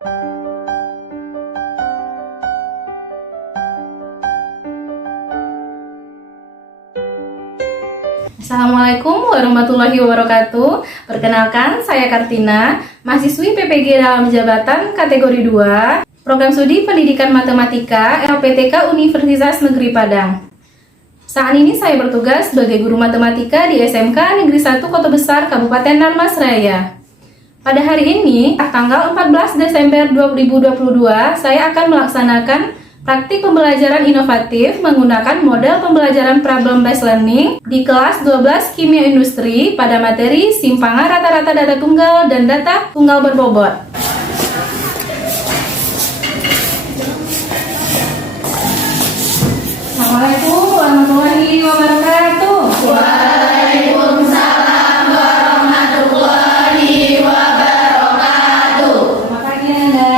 Assalamualaikum warahmatullahi wabarakatuh. Perkenalkan, saya Kartina, mahasiswi PPG dalam jabatan kategori 2, Program Studi Pendidikan Matematika LPTK Universitas Negeri Padang. Saat ini saya bertugas sebagai guru matematika di SMK Negeri 1 Kota Besar Kabupaten Dharmasraya. Pada hari ini, tanggal 14 Desember 2022, saya akan melaksanakan praktik pembelajaran inovatif menggunakan model pembelajaran problem based learning di kelas 12 Kimia Industri pada materi simpangan rata-rata data tunggal dan data tunggal berbobot. Assalamualaikum warahmatullahi wabarakatuh. Waalaikumsalam warahmatullahi wabarakatuh. Selamat pagi Anda.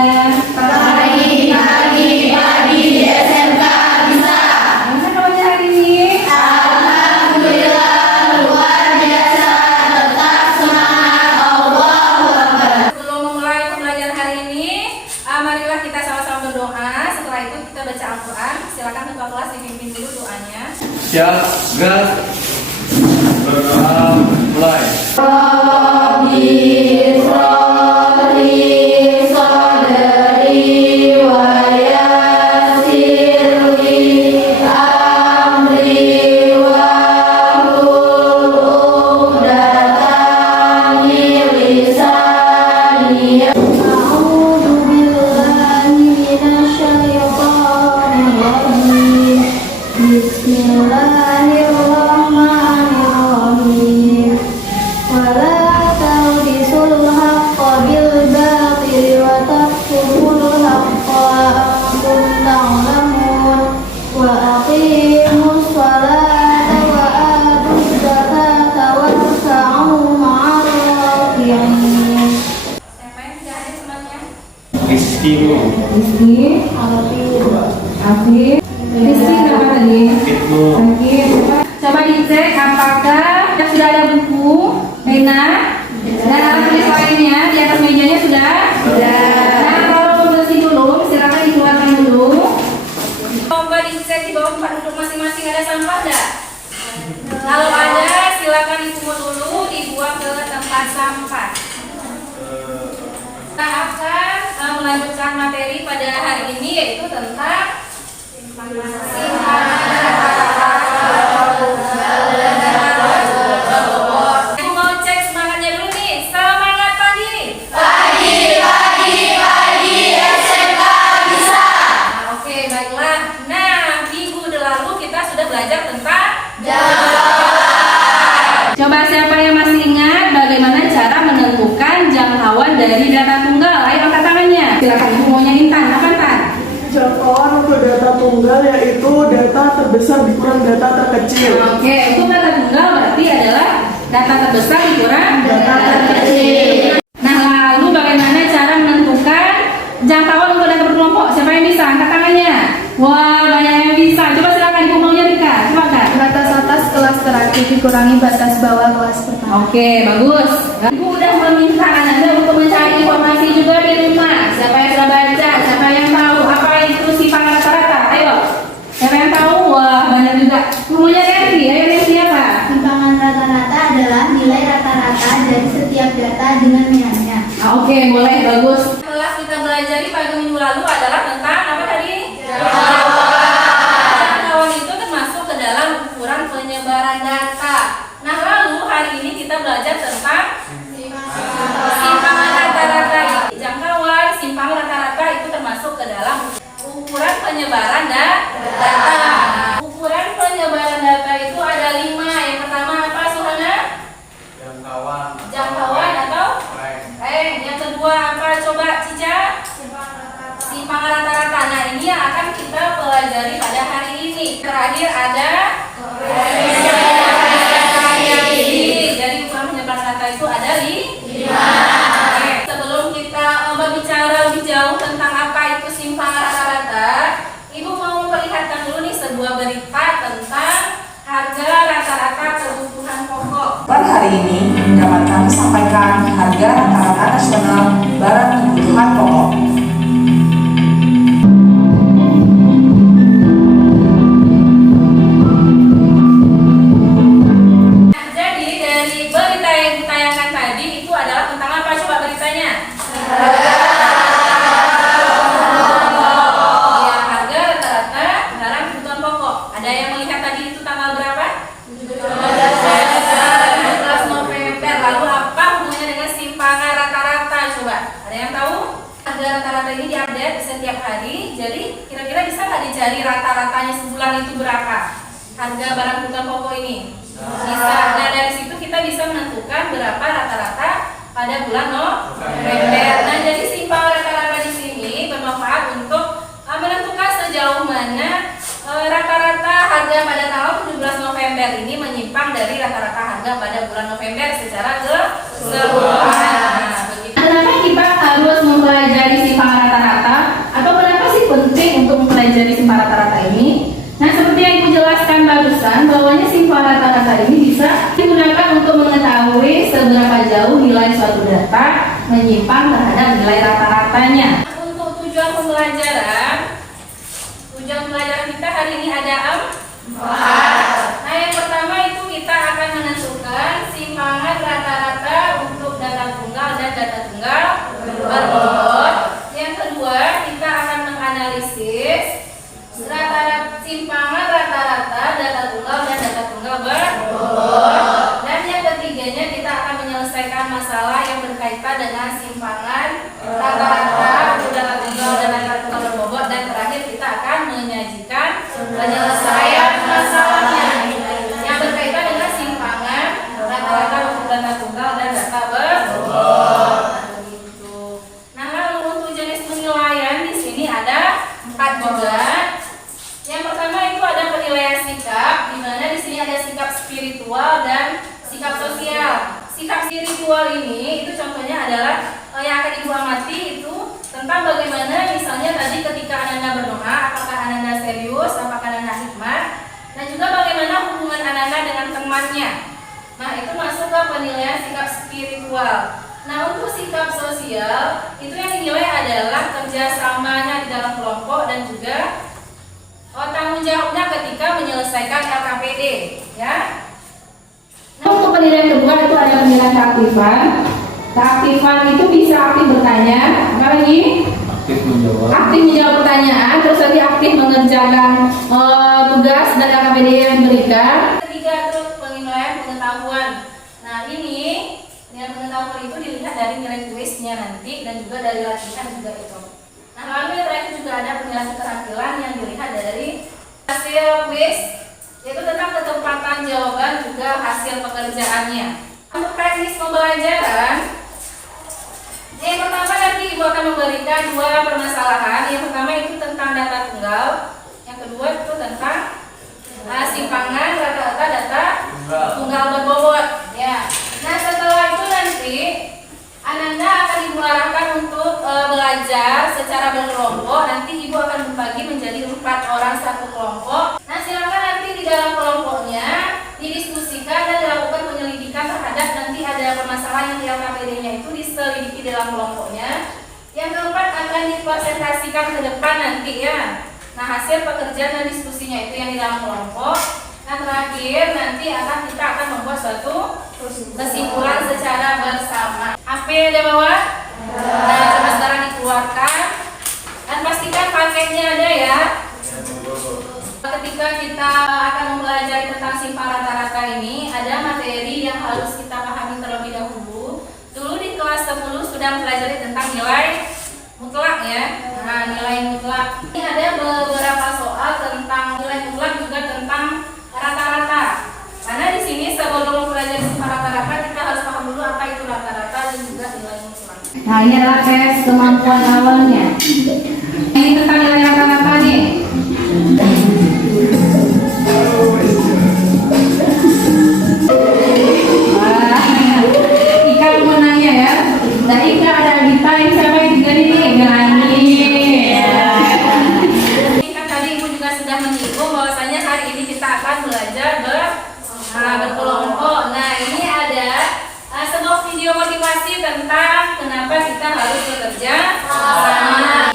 Pagi di SMK bisa. Gimana kabarnya hari ini? Alhamdulillah luar biasa, tetap semangat, Allahu Akbar. Sebelum memulai pembelajaran hari ini, marilah kita sama-sama berdoa. Setelah itu kita baca Al-Quran. Silakan ketua kelas dipimpin dulu doanya. Siap, gerak. Berdoa, mulai. Rabbi sholli sadri wa yassirli amri wahlul 'uqdatam min lisani. A'udzu billahi minasy syaithanir rajim. Bismillahirrahmanirrahim. Wala talbisul haqqa bil batili wa taktumul haqqa wa antum ta'lamun. Wa aqimus sholata wa atuz zakata warka'u ma'ar raki'in. Siapa yang tidak hadir temannya? Rizkimu, Rizky, Afif, Rizky apa tadi? Fitmu, Sakit. Coba dicek apakah sudah ada buku, pena, dan alat tulis lainnya di atas mejanya sudah? Sudah. Nah, kalau bersih belum, silakan dikeluarkan dulu. Coba dicek di bawah tempat duduk masing-masing ada sampah enggak? Kalau ada, silakan dipungut dulu, dibuang ke tempat sampah. Kita akan melanjutkan materi pada hari ini, yaitu tentang Aku mau cek semangatnya dulu nih. Semangat pagi. Pagi SMK bisa. Nah, oke, baiklah. Nah, minggu lalu kita sudah belajar tentang Jawab. Coba siapa yang masih ingat bagaimana cara menentukan jangkauan dari data tunggal? Ayo angkat tangannya. Silakan ibu maunya Intan. Apa Intan? Jangkauan untuk data tunggal yaitu data terbesar dikurang data terkecil. Oke, untuk data tunggal berarti adalah data terbesar dikurang Data terkecil. Nah, lalu bagaimana cara menentukan jangkauan untuk data berkelompok? Siapa yang bisa? Angkat tangannya. Wah, banyak yang bisa. Coba silakan ibu maunya Rika. Coba Kak. Batas atas kelas terakhir dikurangi batas bawah kelas pertama. Oke, bagus. Ibu udah meminta Anda untuk mencari informasi juga di rumah. Siapa yang sudah baca? Siapa yang tahu apa itu simpangan rata-rata? Ayo. Siapa yang tahu? Wah, banyak juga. Maunya Nanti. Ayo Nanti apa? Simpangan rata-rata adalah nilai rata-rata dari setiap data dengan nilainya. Oke, boleh, bagus. Kelas kita belajar pada minggu lalu adalah tentang apa tadi? Jangkauan itu termasuk ke dalam ukuran penyebaran data. Nah, lalu hari ini kita belajar tentang simpangan rata-rata. Jangkauan simpangan rata-rata itu termasuk ke dalam ukuran penyebaran data. Ukuran penyebaran data itu ada 5. Yang pertama apa, Suhana? Jangkauan atau yang kedua apa, coba Cica? Simpangan rata-rata. Nah, ini yang akan kita pelajari pada hari ini. Terakhir ada jadi ukuran penyebaran data itu ada 5. Sebelum kita berbicara lebih jauh tentang apa itu simpangan rata-rata, Ibu mau memperlihatkan dulu nih sebuah berita tentang harga rata-rata kebutuhan pokok. Per hari ini dapat kami sampaikan harga rata-rata nasional barang kebutuhan pokok. tahu harga rata-rata ini diupdate setiap hari. Jadi kira-kira bisa nggak dicari rata-ratanya sebulan itu berapa harga barang kebutuhan pokok ini? Bisa. Nah dari situ kita bisa menentukan berapa rata-rata pada bulan November. Nah jadi simpang rata-rata di sini bermanfaat untuk menentukan sejauh mana rata-rata harga pada tanggal 17 November ini menyimpang dari rata-rata harga pada bulan November secara keseluruhan. Kenapa kita harus mempelajari simpang rata-rata? Atau kenapa sih penting untuk mempelajari simpang rata-rata ini? Nah, seperti yang Ibu jelaskan barusan, bahwanya simpang rata-rata ini bisa digunakan untuk mengetahui seberapa jauh nilai suatu data menyimpang terhadap nilai rata-ratanya. Untuk tujuan pembelajaran kita hari ini ada 4. Nah, yang pertama itu kita akan menentukan simpangan rata-rata untuk data tunggal dan data tunggal berbobot. Yang kedua, kita akan menganalisis simpangan rata-rata data tunggal dan data tunggal berbobot. Dan yang ketiganya, kita akan menyelesaikan masalah yang berkaitan dengan simpangan rata-rata untuk data tunggal dan data tunggal berbobot. Dan terakhir, kita akan menyajikan penyelesaian masalahnya yang berkaitan dengan simpangan rata-rata untuk data tunggal dan data berbobot. Nah, lalu untuk jenis penilaian di sini ada 4 juga. Yang pertama itu ada penilaian sikap, di mana di sini ada sikap spiritual dan sikap sosial. Sikap spiritual ini itu contohnya adalah yang akan Ibu amati itu tentang bagaimana misalnya tadi ketika Ananda berdoa, apakah Ananda serius, apakah Ananda hikmat, dan juga bagaimana hubungan Ananda dengan temannya. Nah, itu masuk ke penilaian sikap spiritual. Nah, untuk sikap sosial itu yang dinilai adalah kerjasamanya di dalam kelompok dan juga tanggung jawabnya ketika menyelesaikan LKPD, ya. Nah, untuk penilaian kedua itu ada penilaian keaktifan. Keaktifan itu bisa aktif bertanya, apa lagi? Aktif menjawab pertanyaan, terus lagi aktif mengerjakan tugas dan LKPD yang diberikan. Ketiga itu penilaian pengetahuan. Nah, ini nilai pengetahuan itu dilihat dari nilai kuisnya nanti dan juga dari latihan juga itu. Nah, lalu yang terakhir juga ada penilaian keterampilan yang dilihat dari hasil kuis, yaitu tentang ketepatan jawaban juga hasil pekerjaannya. Untuk teknis pembelajaran, yang pertama nanti Ibu akan memberikan 2 permasalahan. Yang pertama itu tentang data tunggal, yang kedua itu tentang simpangan rata-rata data tunggal berbobot. Ya. Nah, setelah itu nanti Ananda akan Ibu arahkan untuk belajar secara berkelompok. Nanti Ibu akan membagi menjadi 4 orang satu kelompok. Nah, silakan nanti di dalam kelompoknya didiskusikan dan dilakukan penyelidikan terhadap nanti ada permasalahan yang di LKPD-nya itu diselidiki dalam kelompoknya. Yang keempat akan dipresentasikan ke depan nanti ya. Nah, hasil pekerjaan dan diskusinya itu yang di dalam kelompok. Nah, terakhir nanti kita akan membuat suatu kesimpulan secara bersama. HP ada bawa? Nah, coba sekarang dikeluarkan dan pastikan paketnya ada ya. Ketika kita akan mempelajari tentang simpang rata-rata ini, ada materi yang harus kita pahami terlebih dahulu. Dulu di kelas 10 sudah mempelajari tentang nilai mutlak ya. Nah, nilai mutlak. Ini ada beberapa soal tentang nilai mutlak juga tentang rata-rata. Karena di sini sebelum mempelajari simpang rata-rata kita harus paham dulu apa itu rata-rata dan juga nilai mutlak. Nah, ini adalah tes kemampuan awalnya. Ini tentang nilai rata-rata nih. Ika pemenangnya ya. Nah, Ika ada Gita, yang siapa yang tiga nih? Gani. Kan tadi Ibu juga sudah menyinggung bahwasanya hari ini kita akan belajar berkelompok. Nah, ini ada sebuah video motivasi tentang kenapa kita harus bekerja sama.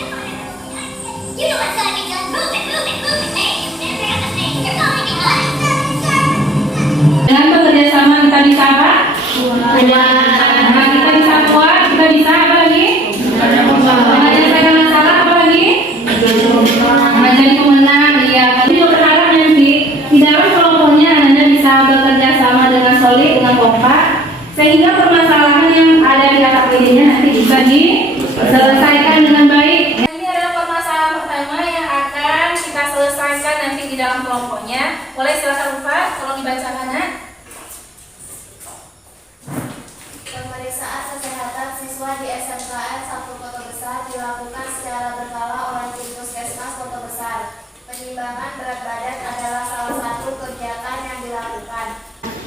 dilakukan secara berkala oleh tim puskesmas Kota Besar. Penimbangan berat badan adalah salah satu kegiatan yang dilakukan.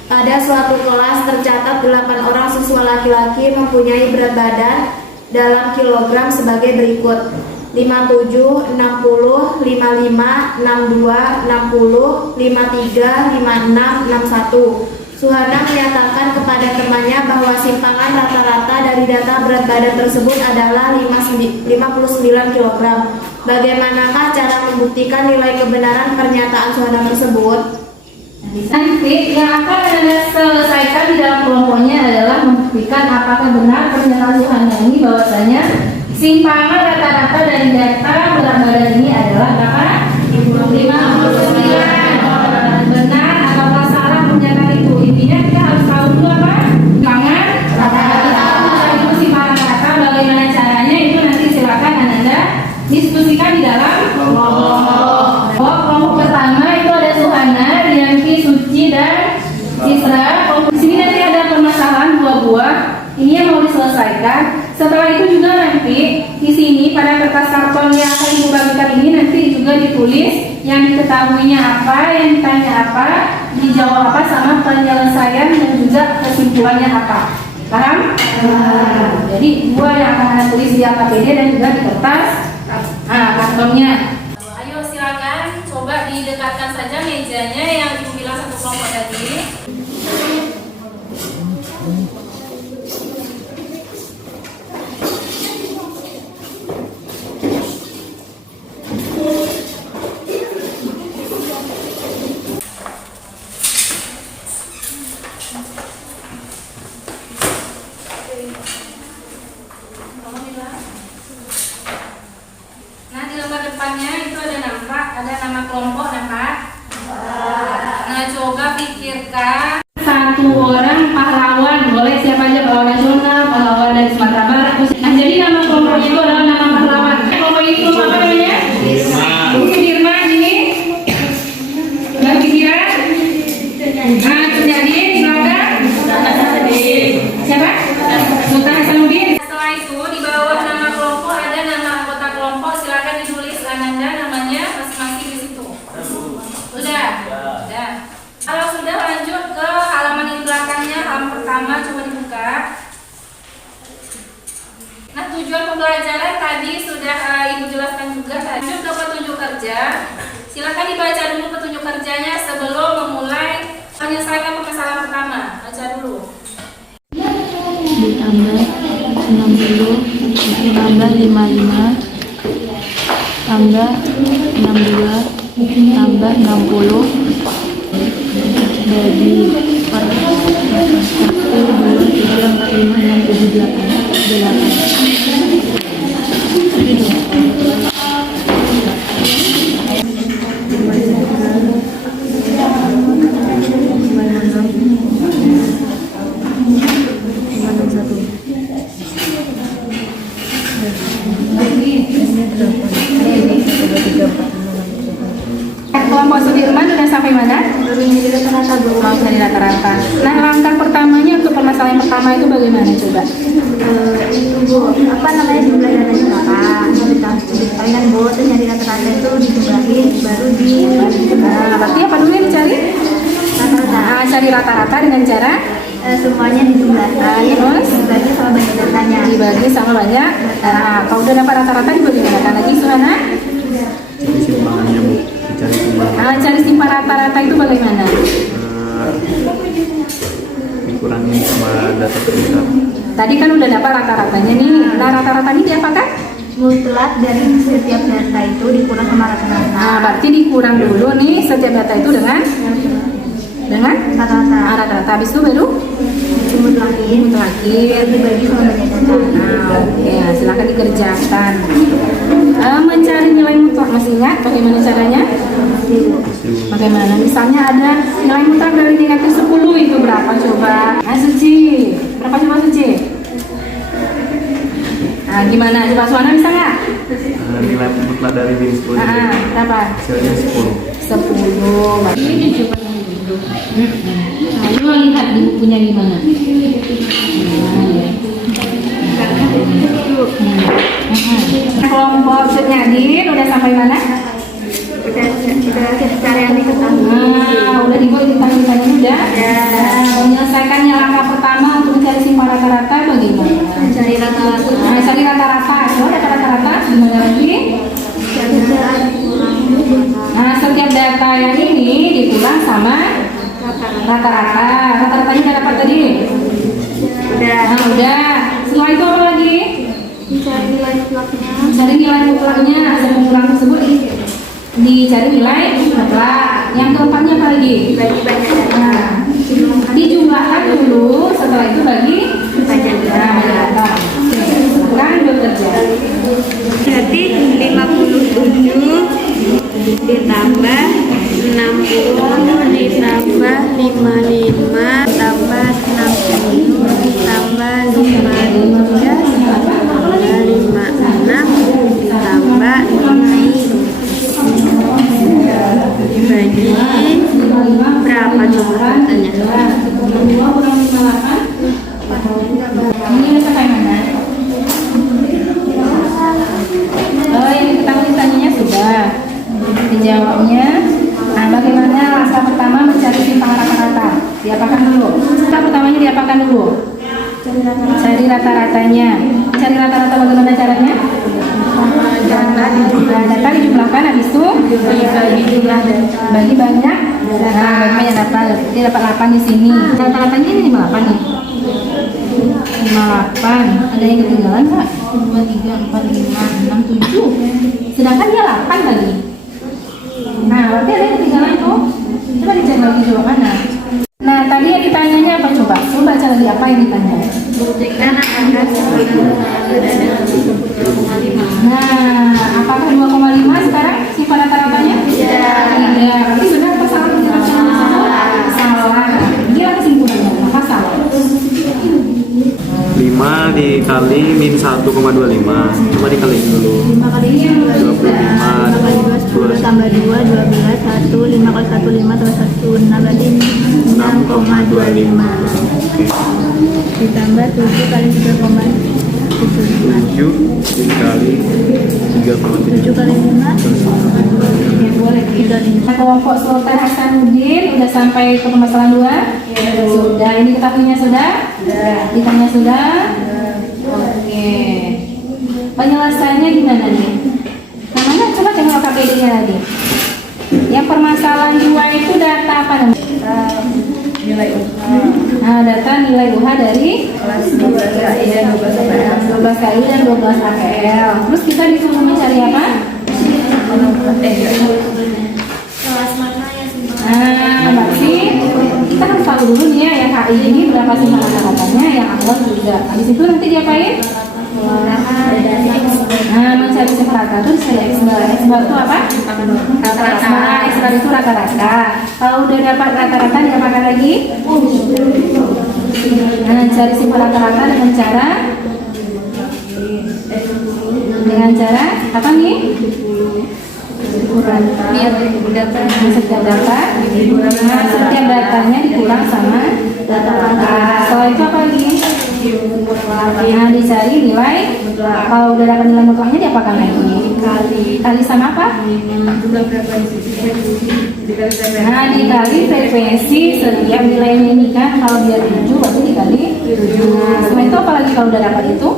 Pada suatu kelas tercatat 8 orang siswa laki-laki mempunyai berat badan dalam kilogram sebagai berikut: 57, 60, 55, 62, 60, 53, 56, 61. Suhana menyatakan kepada temannya bahwa simpangan rata-rata dari data berat badan tersebut adalah 59 kg. Bagaimanakah cara membuktikan nilai kebenaran pernyataan Suhana tersebut? Nanti yang akan Anda selesaikan di dalam kelompoknya adalah membuktikan apakah benar pernyataan Suhana ini bahwasanya simpangan rata-rata dari data berat badan ini adalah berapa? 59. Benar atau salah pernyataan itu? Intinya kita harus tahu dulu apa? Simpangan rata-rata. Itu simpangan rata. Bagaimana caranya itu nanti silakan Anda diskusikan di dalam kelompok. Kelompok pertama itu ada Suhana, Rianti, Suci, dan Cisra. Di sini nanti ada permasalahan buah-buah. Ini yang mau diselesaikan. Setelah itu juga nanti di sini pada kertas karton yang akan ibu bagikan ini nanti juga ditulis yang diketahuinya apa, yang ditanya apa, dijawab apa, sama penyelesaian dan juga kesimpulannya apa. Paham? Jadi dua yang akan Anda tulis di AKPD dan juga di kertas kartonnya. Ayo silakan coba didekatkan saja mejanya yang ibu bilang satu kelompok tadi. Nah, di lembar depannya itu ada nama kelompok, nampak? Nah, coba pikirkan satu orang pahlawan, boleh siapa aja, pahlawan nasional, pahlawan dari Sumatera Barat. Nah, jadi nama kelompoknya itu adalah nama pahlawan. Kelompok itu apa namanya? Sudirman ini. Udah pikiran? Nah, jadi di belakang siapa? Sultan Hasanuddin. Setelah itu di bawah nama kelompok ada nama anggota kelompok, silakan ditulis Anda namanya masing-masing di situ. Sudah? Sudah. Kalau sudah lanjut ke halaman di belakangnya, halaman pertama coba dibuka. Nah, tujuan pembelajaran tadi sudah Ibu jelaskan juga. Lanjut ke petunjuk kerja. Silakan dibaca dulu petunjuk kerjanya sebelum memulai menyelesaikan permasalahan pertama. Baca dulu. Ditambah 60, ditambah 55, tambah 62, tambah 60, jadi 4, 1, 2, 3, 4, 5, 6, 7, 8. Kelompok Sudirman sudah sampai mana? Mau cari rata-rata. Nah, langkah pertamanya untuk permasalahan pertama itu bagaimana coba? Itu Bu, apa namanya, jumlah datanya berapa? Dikalikan Bu, terus nyari rata-rata itu dijumlahin, baru Berarti apa dulu yang dicari? rata-rata. Cari rata-rata dengan cara Semuanya dijumlahin, terus dibagi sama banyak datanya. dibagi sama banyak. Nah, kalau udah dapat rata-rata dibagi gunakan lagi Suhana. Jadi simpangannya Bu, dicari simpangan. Cari simpan rata-rata itu bagaimana? Dikurangi sama data terbesar. Tadi kan udah dapat rata-ratanya nih. Nah, rata-rata ini diapakan? Mutlak dari setiap data itu dikurang sama rata-rata. Nah, berarti dikurang dulu nih setiap data itu dengan Rata-rata. rata-rata. Habis itu baru Dimutlakin, terakhir. dibagi sama banyak data. Nah, oke, silakan dikerjakan. Mencari nilai mutlak, masih ingat bagaimana caranya? Bagaimana? Misalnya ada nilai mutlak dari negatif 10 itu berapa coba? Nah, Suci, berapa coba Suci? Nah, gimana? Coba Suhana bisa nggak? Nilai mutlak dari min 10 Berapa? hasilnya 10. 10. Ini coba dulu. Nah, lihat di bukunya gimana? Nah, ya. Kelompok Sunyadin udah sampai mana? Udah cara yang diketahui. Nah, udah dibuat ditanya-tanya udah. Ya. Nah, menyelesaikannya langkah pertama untuk mencari simpang rata-rata bagaimana? Cari rata-rata. Nah, cari rata-rata. Kalau ada rata-rata gimana lagi? Nah, setiap data yang ini dikulang sama rata-rata. Rata-ratanya udah dapat tadi? Udah. Nah, udah. Setelah itu apa lagi? Cari nilai mutlaknya. Cari nilai mutlaknya. Ada pengulang tersebut dicari nilai mutlak. Yang keempatnya apa lagi? Bagi banyak data. Nah, dijumlahkan dulu. Setelah itu bagi banyak data. Sekarang bekerja. Berarti 57 ditambah 60 ditambah 55 tambah 60 ditambah 53 tambah 56 ditambah 6 bagi berapa coba katanya? Ini udah sampai mana? Oh, yang diketahui tanyanya sudah. Dijawabnya. Nah, bagaimana langkah pertama mencari simpang rata-rata? Diapakan dulu? Langkah pertamanya diapakan dulu? Cari rata-ratanya. Cari rata-rata bagaimana caranya? Data dijumlahkan, habis itu bagi banyak. Nah, bagi banyak data. Dia dapat 8 di sini. Rata-ratanya ini 58 nih. 58. Ada yang ketinggalan nggak? 2, 3, 4, 5, 6, 7. Sedangkan dia 8 tadi. Nah, berarti ada yang ketinggalan tuh. Coba dicek lagi jawabannya. Nah, tadi yang ditanyanya apa coba? Coba baca lagi apa yang ditanya. Buktikan apakah Nah, apakah 2,5 sekarang simpang rata-ratanya? Tidak. Berarti benar apa salah? Salah. Gila kesimpulannya. Maka salah. 5 dikali min 1,25. Coba dikaliin dulu. 5 kali 25 tambah 2, 12, 1, 5 kali 1, 5 tambah 1, 6 berarti 6,25 ditambah 7 kali 3,7 dikali 3,7 kali 5 Boleh. 35. Kelompok Sultan Hasanuddin udah sampai ke permasalahan 2? Sudah. Ini ketahuinya sudah? Ditanya sudah? Oke. Penyelesaiannya gimana nih? Namanya coba tengok KPD-nya lagi. Yang permasalahan 2 itu data apa namanya? Nilai Nah, data nilai UH dari kelas 12 KI dan 12 KPL. 12 KI dan 12 APL. Terus kita disuruh mencari apa? kelas mana ya simpang Nah, berarti kita harus tahu dulu nih ya, yang HI ini berapa simpang rata-ratanya, yang awal juga. Habis itu nanti diapain? Nah, mencari simpang rata itu dicari X bar. X bar itu apa? Rata-rata. Nah, X bar itu rata-rata. Kalau udah dapat rata-rata diapakan lagi? Nah, cari simpang rata-rata dengan cara apa nih? Setiap data, setiap datanya dikurang sama data. Setelah itu apa lagi? Nah, dicari nilai. Kalau udah dapat nilai mutlaknya diapakan lagi? Kali sama apa? Nah, dikali frekuensi setiap nilainya ini kan. Kalau dia 7 berarti dikali 7. Nah, setelah itu apa lagi kalau udah dapat itu?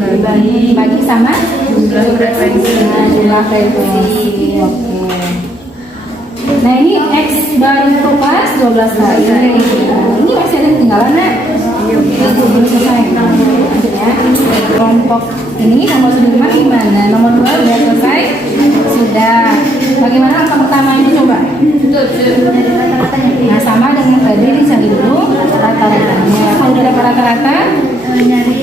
Bagi sama jumlah frekuensi. Oke. Nah, ini X baru untuk kelas 12 kali. Ini masih ada ketinggalan, nak? Belum selesai. Ya. Kelompok ini nomor 5 gimana? Nomor 2 udah selesai? Sudah. Bagaimana angka pertama ini coba? Nah, sama dengan tadi dicari dulu rata-ratanya. Kalau udah dapat rata-rata, nyari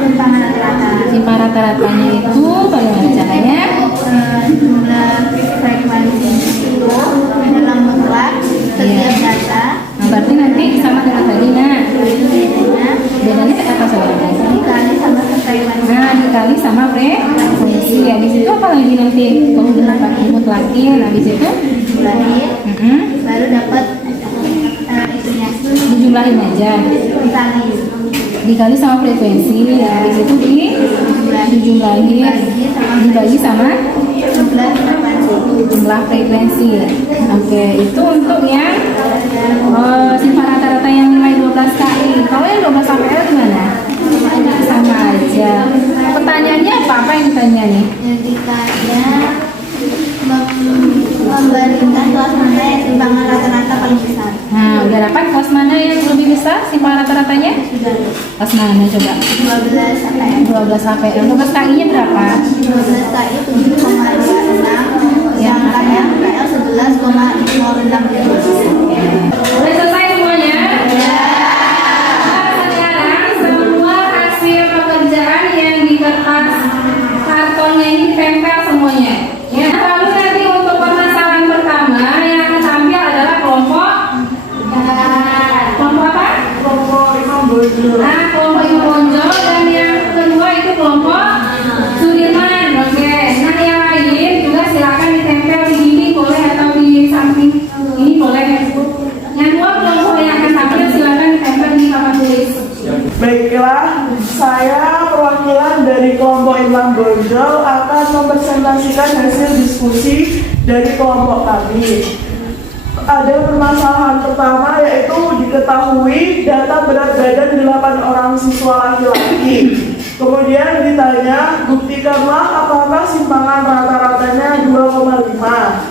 simpang rata-rata. simpang rata-ratanya itu bagaimana caranya? Jumlah frekuensi itu dalam mutlak setiap data. Nah, berarti nanti sama dengan tadi, nah. Bedanya apa sebenarnya? Dikali sama frekuensi. Nah, dikali sama frekuensi. Habis itu apa lagi nanti? Kalau udah dapat mutlakin, habis itu Jumlahin, baru dapat itunya. dijumlahin aja. Dikali. Dikali sama frekuensi. Habis itu di dibagi sama jumlah frekuensi. Oke, itu untuk yang sifat rata-rata yang nilai 12 kali. Kalau yang 12 APL gimana? Sama aja. Pertanyaannya apa yang ditanya nih? Yang ditanya membandingkan kelas mana yang timbangan rata-rata paling besar. Nah, udah dapat kelas mana yang lebih besar simpan rata-ratanya? Kelas mana coba? 12 APM. 12 APL. 12 KI-nya berapa? 12 KI 7,26, yang KM KL 11,066. Udah selesai semuanya? Ya. Sekarang semua hasil pekerjaan yang di kertas kartonnya ini ditempel semuanya. Ya. Lalu nanti untuk permasalahan pertama yang akan tampil adalah kelompok apa? Kelompok Imam Bonjol. Nah, kelompok Imam Bonjol, dan yang kedua itu kelompok Sudirman. Oke. Nah, yang lain juga silakan ditempel di dinding boleh atau di samping ini boleh. Yang dua kelompok yang akan tampil silakan ditempel di papan tulis. Baiklah, saya perwakilan dari kelompok Imam Bonjol akan mempresentasikan hasil diskusi dari kelompok kami. Ada permasalahan pertama, yaitu diketahui data berat badan 8 orang siswa laki-laki. Kemudian ditanya, buktikanlah apakah simpangan rata-ratanya 2,5.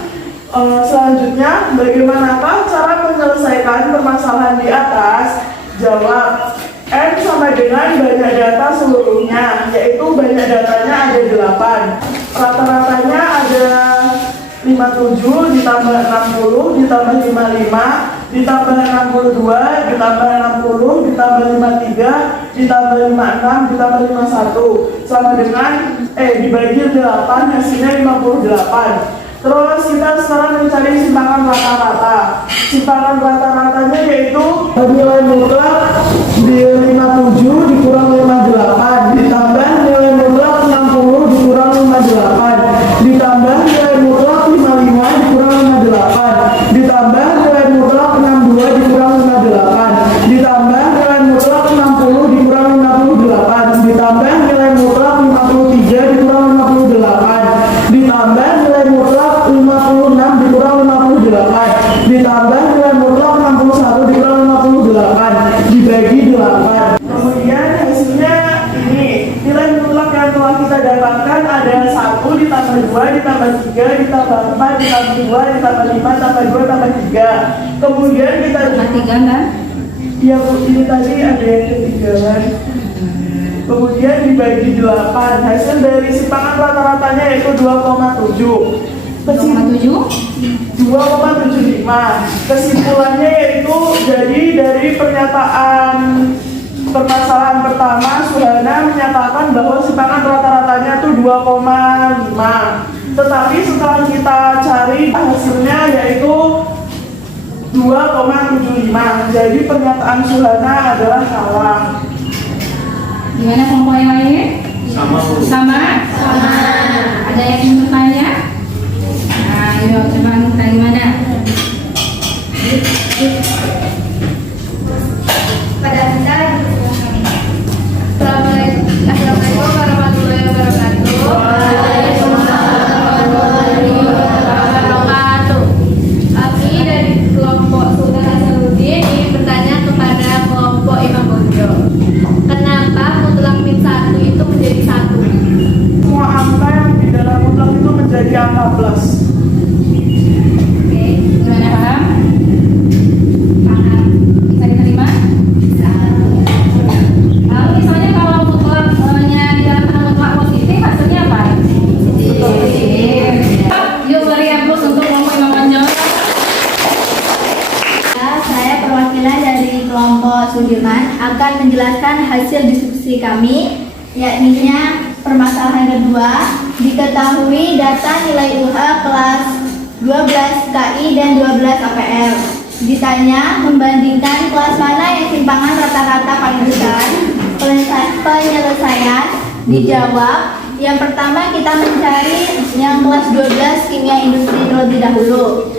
Selanjutnya, bagaimanakah cara menyelesaikan permasalahan di atas? Jawab, N sama dengan banyak data seluruhnya, yaitu banyak datanya ada 8. Rata-ratanya ada 57 ditambah 60 ditambah 55 ditambah 62 ditambah 60 ditambah 53 ditambah 56 ditambah 51 sama dengan dibagi 8 hasilnya 58. Terus kita sekarang mencari simpangan rata-rata. Simpangan rata-ratanya yaitu nilai mutlak di 57 dikurang 58 ditambah nilai mutlak 60 dikurang 58 ditambah nilai mutlak 55 dikurang 58 ditambah nilai mutlak 62 dikurang 58 ditambah nilai mutlak 60 dikurang 58 ditambah nilai mutlak 53 dikurang 58 ditambah nilai mutlak 56 dikurang 58 ditambah nilai mutlak 61 dikurang 58 dibagi 8. Kemudian hasilnya ini, nilai mutlak yang telah kita dapatkan ada 1 ditambah 2 ditambah 3 ditambah 4 ditambah 2 ditambah 5 tambah 2 tambah 3. Kemudian kita Tiga kan? ya Bu, ini tadi ada yang ketinggalan. Kemudian dibagi 8. Hasil dari simpangan rata-ratanya yaitu 2,7. 2,75. Kesimpulannya yaitu jadi dari pernyataan permasalahan pertama, Suhana menyatakan bahwa simpangan rata-ratanya itu 2,5. Tetapi setelah kita cari hasilnya yaitu 2,75. Jadi pernyataan Suhana adalah salah. Gimana kelompok yang lainnya? Sama, Bu. Sama? Ada yang ingin bertanya? Nah, ayo coba kita gimana? Pada kita Assalamualaikum warahmatullahi wabarakatuh. Kami dari kelompok Sultan Hasanuddin ingin bertanya kepada kelompok Imam Bonjol. Kenapa mutlak min 1 itu menjadi 1? Semua angka yang di dalam mutlak itu menjadi angka plus. Oke, gimana paham? Paham. Bisa diterima? Bisa. Lalu misalnya kalau mutlaknya di dalam mutlak positif, hasilnya apa? Positif. Yuk beri aplaus untuk kelompok Imam Bonjol. Saya perwakilan dari kelompok Sudirman akan menjelaskan hasil diskusi kami, yakni permasalahan kedua, diketahui data nilai UH kelas 12 KI dan 12 APL. Ditanya membandingkan kelas mana yang simpangan rata-rata paling besar. Penyelesaian dijawab. Yang pertama kita mencari yang kelas 12 kimia industri terlebih dahulu.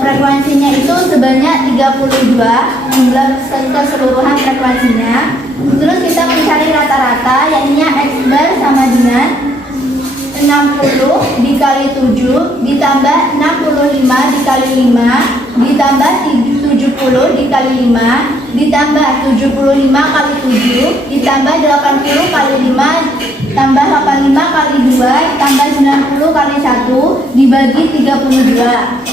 frekuensinya itu sebanyak 32 jumlah keseluruhan frekuensinya. Terus kita mencari rata-rata, yakni X bar sama dengan 60 dikali 7 ditambah 65 dikali 5 ditambah 70 dikali 5 ditambah 75 kali 7 ditambah 80 kali 5 tambah 85 kali 2 tambah 90 kali 1 dibagi 32.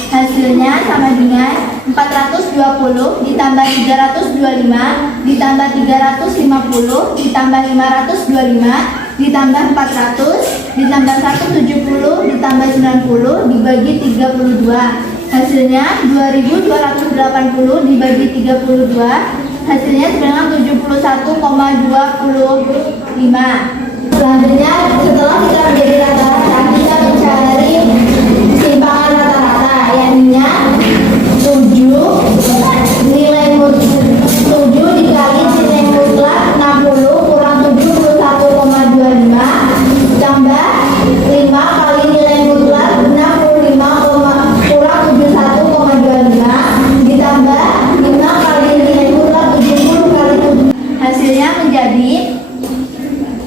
Hasilnya sama dengan 420 ditambah 325 ditambah 350 ditambah 525 ditambah 400 ditambah 170 ditambah 90 dibagi 32. Hasilnya 2280 dibagi 32, hasilnya sebanyak 71,25. Selanjutnya setelah kita menjadi rata-rata, kita mencari simpangan rata-rata, yakni 7 nilai mutlak 7 dikali nilai mutlak 60 kurang 71,25 tambah 5 kali nilai mutlak 65 kurang 71,25 ditambah 5 kali nilai mutlak 70 kali 7. Hasilnya menjadi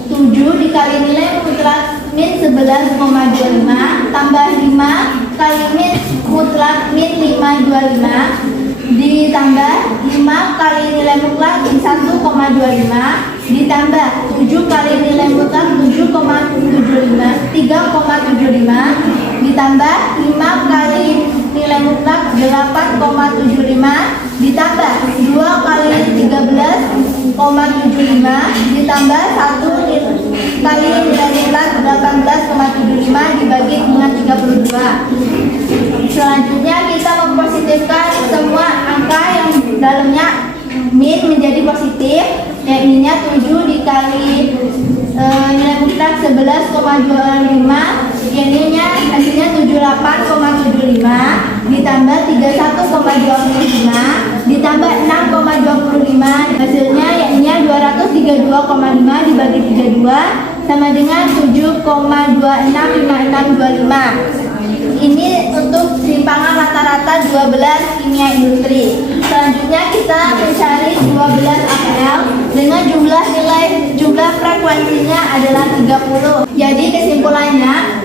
7 dikali nilai mutlak min 11,25 tambah 5 kali min mutlak min 525 ditambah 5 kali nilai mutlak min 1,25 ditambah 7 kali nilai mutlak 3,75 ditambah 5 kali nilai mutlak 8,75 ditambah 2 kali 13,75 ditambah 1 kali nilai mutlak 18,75 dibagi dengan 32. Selanjutnya kita mempositifkan semua angka yang dalamnya min menjadi positif, yakni 7 dikali nilai mutlak 11,25, yakni hasilnya 78,75 ditambah 31,25 ditambah 6,25, hasilnya yakni 232,5 dibagi 32 sama dengan 7,265625. Ini untuk simpangan rata-rata 12 kimia industri. Selanjutnya kita mencari 12 APL dengan jumlah frekuensinya adalah 30. Jadi kesimpulannya,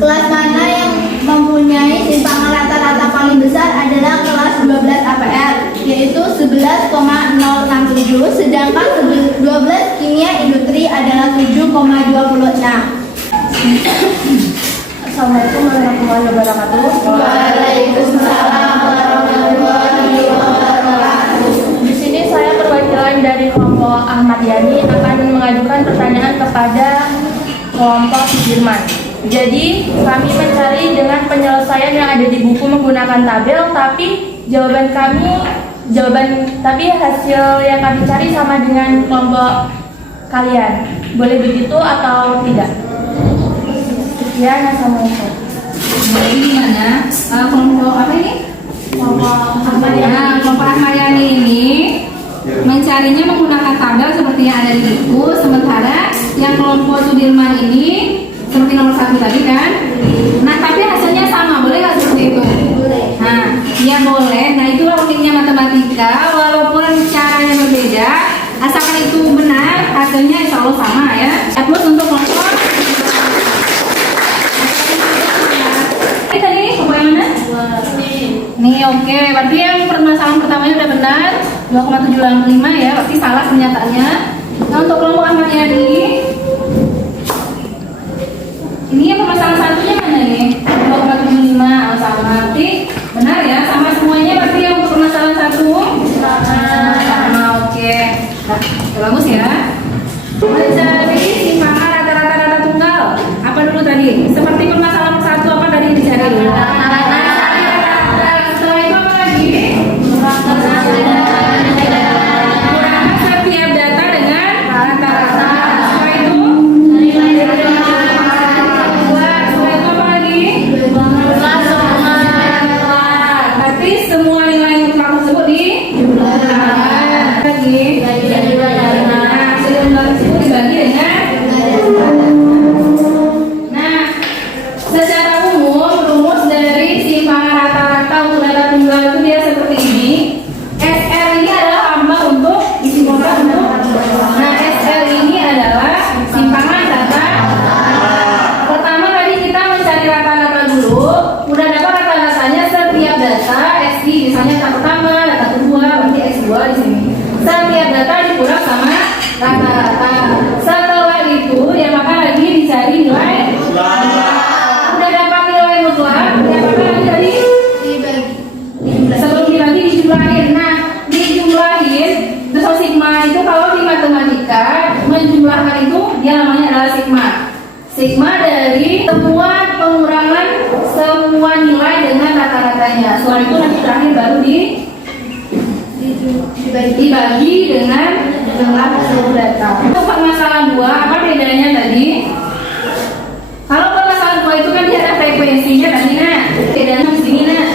kelas mana yang mempunyai simpangan rata-rata paling besar adalah kelas 12 APL, yaitu 11,067, sedangkan 12 kimia industri adalah 7,26. Assalamualaikum warahmatullahi wabarakatuh. Waalaikumsalam warahmatullahi wabarakatuh. Di sini saya perwakilan dari kelompok Ahmad Yani akan mengajukan pertanyaan kepada kelompok Sudirman. Jadi kami mencari dengan penyelesaian yang ada di buku menggunakan tabel, tapi tapi hasil yang kami cari sama dengan kelompok kalian. Boleh begitu atau tidak? Sekian, assalamualaikum. Jadi gimana? Kelompok apa ini? Kelompok Ahmad Yani ini mencarinya menggunakan tabel seperti yang ada di buku, sementara yang kelompok Sudirman ini seperti nomor 1 tadi kan? Nah, tapi hasilnya sama, boleh nggak seperti itu? Nah, ya boleh. Nah, itulah uniknya matematika, walaupun caranya berbeda, asalkan itu benar, hasilnya insya Allah sama ya. Terus untuk kelompok tadi kelompok yang mana? Nih, oke. Berarti yang permasalahan pertamanya udah benar, 2,785 ya, berarti salah pernyataannya. Nah, untuk kelompok Ahmad Yani, ini yang permasalahan satunya mana nih? 2,75 sama, berarti benar ya, sama semuanya. Berarti yang untuk permasalahan satu sama, oke. Nah, bagus ya. Mencari simpangan rata-rata data tunggal. Apa dulu tadi? Seperti permasalahan satu, apa tadi yang dicari? Setelah itu apa lagi? Kurangkan setiap data dengan rata-rata. Setelah itu berarti semua nilai mutlak tersebut dijumlahkan lagi. Nah, jumlah tersebut dibagi dengan. Nah, Sigma dari temuan pengurangan semua nilai dengan rata-ratanya. Setelah itu nanti terakhir baru dibagi dengan jumlah seluruh data. Untuk permasalahan 2, apa bedanya tadi? Kalau permasalahan 2 itu kan dia ada frekuensinya tadi, nah. Bedanya di sini, nah.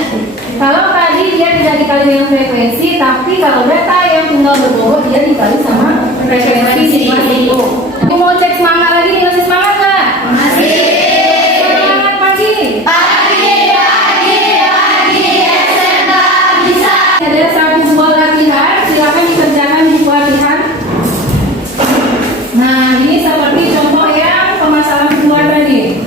Kalau tadi dia tidak dikali dengan frekuensi, tapi kalau data yang tunggal berbobot dia dikali sama frekuensi sigma itu. Aku mau cek semangat lagi nih, masih semangat nggak? Masih. Semangat pagi. SMA bisa. Ada satu buah latihan, silakan dikerjakan di buah latihan. Nah, ini seperti contoh yang permasalahan kedua tadi.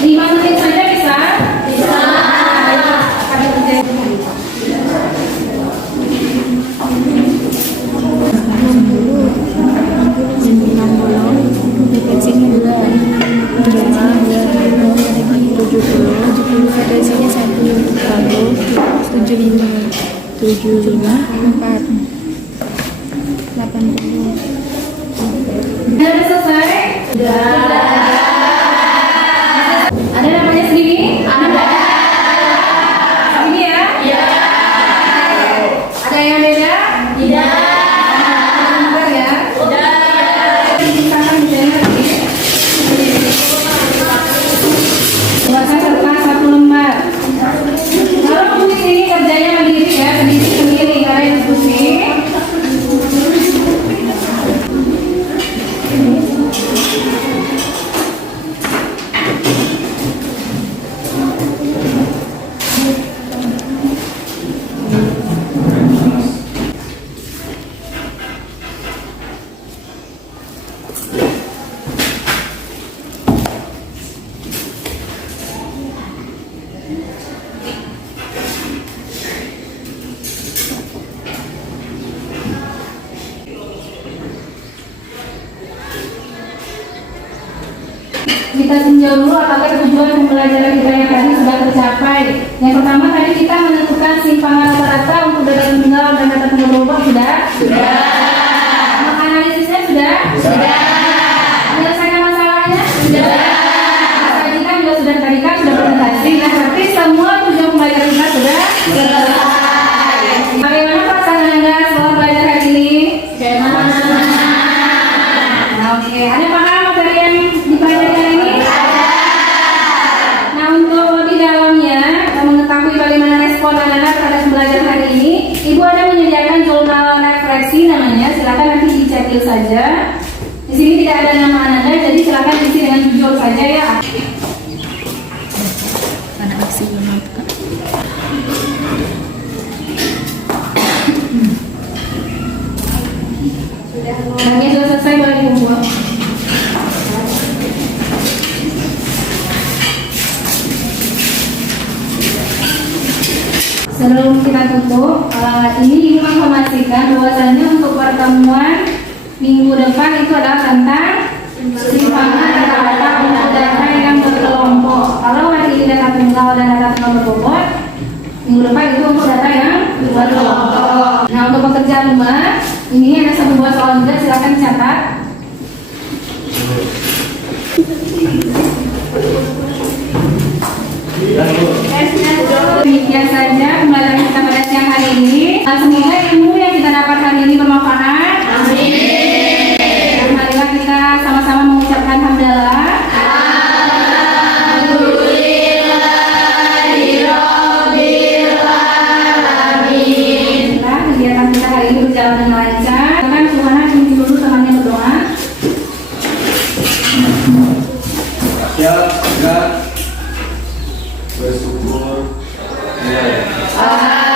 Lima menit saja bisa? Bisa. Ayo, kami kerjain. frekuensinya 70 frekuensinya 1 lalu 75 4 80. Sudah selesai? Sudah. Ada namanya sendiri? Ada. Ini ya? Iya. Ada yang beda? Tidak. Bentar ya? Tidak. Silakan dijamin lagi. Baca serta 1 lembar. Kalau kamu ini kerjanya mandiri ya, sendiri kalian diskusi. Kita tinjau dulu apakah tujuan pembelajaran kita yang tadi sudah tercapai. Yang pertama tadi kita menentukan simpangan rata-rata untuk data tunggal dan data tunggal berubah sudah? Sudah. Analisisnya sudah? Sudah. Menyelesaikan masalahnya? Sudah. Sajikan juga sudah tadi kan sudah presentasi. Nah, berarti semua tujuan pembelajaran kita sudah selesai. Bagaimana perasaan Anda setelah belajar hari ini? Nah, oke. Ada paham materi yang dipelajari hari ini? Nah, untuk lebih dalamnya dan mengetahui bagaimana respon anak-anak terhadap pembelajaran hari ini, Ibu ada menyediakan jurnal refleksi namanya. Silakan nanti dicetil saja. Di sini tidak ada nama Anda, jadi silakan isi dengan jujur saja ya. Anak aksi menonton. Nah, sudah selesai boleh dibuang. Sebelum kita tutup, ini Ibu menginformasikan bahwasannya untuk pertemuan minggu depan itu adalah tentang simpangan rata-rata untuk data yang berkelompok. Kalau hari ini data tunggal dan data tunggal berbobot, minggu depan itu untuk data yang berkelompok. Nah, untuk pekerjaan rumah, ini ada satu buah soal juga, silakan dicatat. Demikian saja pembelajaran kita pada siang hari ini. Semoga ilmu yang kita dapat hari ini bermanfaat. Amin. Dan marilah kita sama-sama mengucapkan hamdalah. Alhamdulillahirobbilalamin. Kegiatan kita hari ini berjalan dengan lancar. Kan Tuhan pimpin dulu temannya berdoa. Siap, gerak, bersyukur, mulai.